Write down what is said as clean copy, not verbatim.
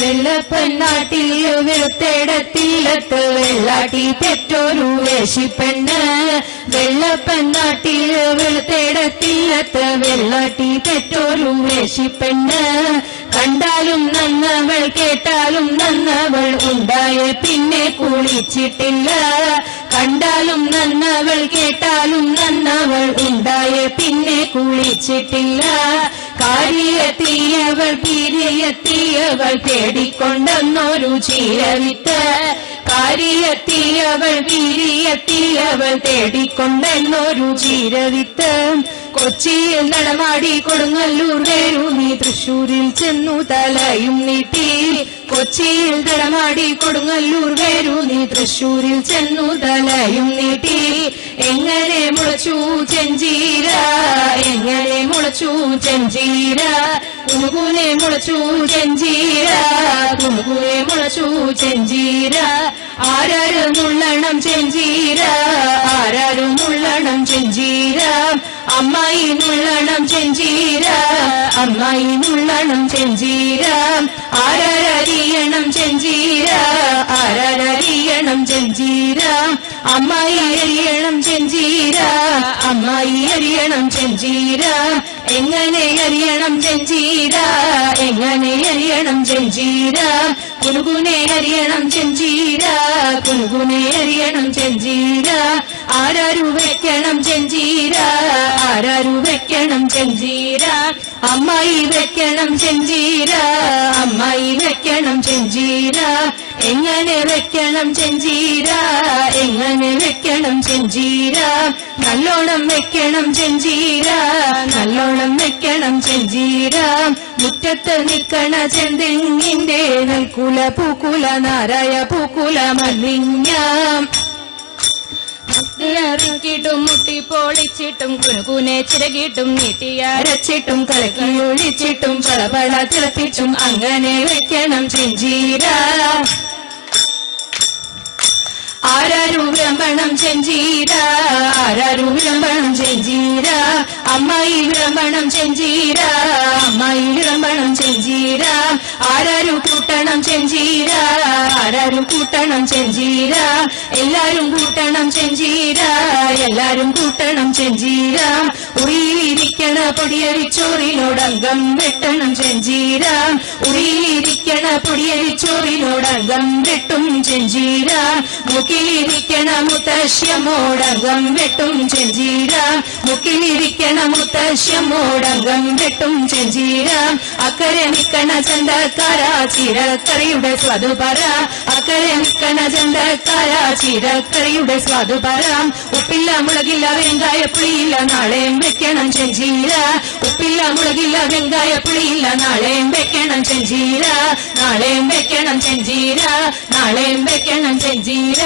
വെള്ളപ്പെണ്ണാട്ടിൽ വെളുത്തേടത്തില്ലത്ത് വെള്ളാട്ടി പെറ്റൊരു വേശിപ്പെണ്ണ്. വെള്ളപ്പെണ്ണാട്ടിൽ വെളുത്തേടത്തില്ലത്ത് വെള്ളാട്ടി പെറ്റൊരു വേശിപ്പെണ്ണ്. കണ്ടാലും നന്നവൾ കേട്ടാലും നന്നവൾ ഉണ്ടായ പിന്നെ കുളിച്ചിട്ടില്ല. കണ്ടാലും നന്നവൾ കേട്ടാലും നന്നവൾ ഉണ്ടായ പിന്നെ കുളിച്ചിട്ടില്ല. കാര്യെത്തിയവൾ പീരിയെത്തിയവൾ തേടിക്കൊണ്ടെന്നൊരു ചീരവിത്ത്. കാര്യെത്തിയവൾ പീരിയെത്തിയവൾ തേടിക്കൊണ്ടെന്നൊരു ചീരവിത്ത്. കൊച്ചിയിൽ നടമാടി കൊടുങ്ങല്ലൂർ വേരൂന്നി തൃശൂരിൽ ചെന്നു തലയും നീട്ടി. കൊച്ചിയിൽ നടമാടി കൊടുങ്ങല്ലൂർ വേരൂന്നി തൃശൂരിൽ ചെന്നു തലയും നീട്ടി. എങ്ങനെ മുളച്ചു ചെഞ്ചീര, എങ്ങനെ മുളച്ചു ചെഞ്ചീര, കുനുകുനെ മുളച്ചു ചെഞ്ചീര, കുനുകുനെ മുളച്ചു ചെഞ്ചീര. ആരാരും നുള്ളണം ചെഞ്ചീര, ആരാരും നുള്ളണം ചെഞ്ചീര. അമ്മായി നുള്ളണം ചെഞ്ചീര, അമ്മായി നുള്ളണം ചെഞ്ചീര. ആരാരറിയണം ചെഞ്ചീര, ആരാരറിയണം ചെഞ്ചീര. അമ്മായി അരിയണം ചെഞ്ചീര, അമ്മായി അരിയണം ചെഞ്ചീര. എങ്ങനെ അരിയണം ചെഞ്ചീര, എങ്ങനെ അരിയണം ചെഞ്ചീര. കുനുകുനെ അരിയണം ചെഞ്ചീര, കുനുകുനെ അരിയണം ചെഞ്ചീര. ആരാരു വെക്കണം ചെഞ്ചീര, ആരാരു വെക്കണം ചെഞ്ചീര. അമ്മായി വെക്കണം ചെഞ്ചീര, അമ്മായി വെക്കണം ചെഞ്ചീര. എങ്ങനെ വെക്കണം ചെഞ്ചീര, എങ്ങനെ വെക്കണം ചെഞ്ചീര. നല്ലോണം വെക്കണം ചെഞ്ചീര, നല്ലോണം വെക്കണം ചെഞ്ചീര. മുറ്റത്ത് നിക്കണ ചെന്തെങ്ങിന്റെ നെൽക്കുല പൂക്കുല നാരായ പൂക്കുല മല്ലിഞ്ഞ. ിട്ടും മുട്ടിപ്പൊളിച്ചിട്ടും കുനുകുനെ ചിരകിട്ടും നീട്ടിയരച്ചിട്ടും കലക്കി ഒഴിച്ചിട്ടും പളപള തിളപ്പിച്ചും അങ്ങനെ വെക്കണം ചെഞ്ചീര. ആരാരു വിളമ്പണം ചെഞ്ചീര, ആരാരു വിളമ്പണം ചെഞ്ചീര. അമ്മായി വിളമ്പണം ചെഞ്ചീര, അമ്മായി വിളമ്പണം ചെഞ്ചീര. ആരാരു കൂട്ടണം ചെഞ്ചീര, ആരാരും കൂട്ടണം ചെഞ്ചീര. എല്ലാരും കൂട്ടണം ചെഞ്ചീര, എല്ലാരും കൂട്ടണം ചെഞ്ചീര. ഉറിയിലിരിക്കണ പൊടിയരിച്ചോറിനോടംഗം വെട്ടണം ചെഞ്ചീര. ഉറിയിലിരിക്കണ പൊടിയരിച്ചോറിനോടംഗം വെട്ടും ചെഞ്ചീര. മുക്കിലിരിക്കണ മുത്തശ്യമോടംഗം വെട്ടും ചെഞ്ചീര. മുക്കിലിരിക്കണ മുത്തശ്യമോടംഗം വെട്ടും ചെഞ്ചീര. അക്കരെ നിക്കണ ചന്തക്കാര ചീരക്കറിയുടെ സ്വാദു പറ. അക്കരെ നിക്കണ ചന്തക്കാര ചീരക്കറിയുടെ സ്വാദു പറ. ഉപ്പില്ല മുളകില്ല വെങ്കായ പുളിയില്ല നാളെയും വെക്കണം ചെഞ്ചീര. ഉപ്പില്ല മുളകില്ല വെങ്കായ പുളിയില്ല നാളെയും വെക്കണം ചെഞ്ചീര. നാളെയും വെക്കണം ചെഞ്ചീര, നാളെയും വെക്കണം ചെഞ്ചീര.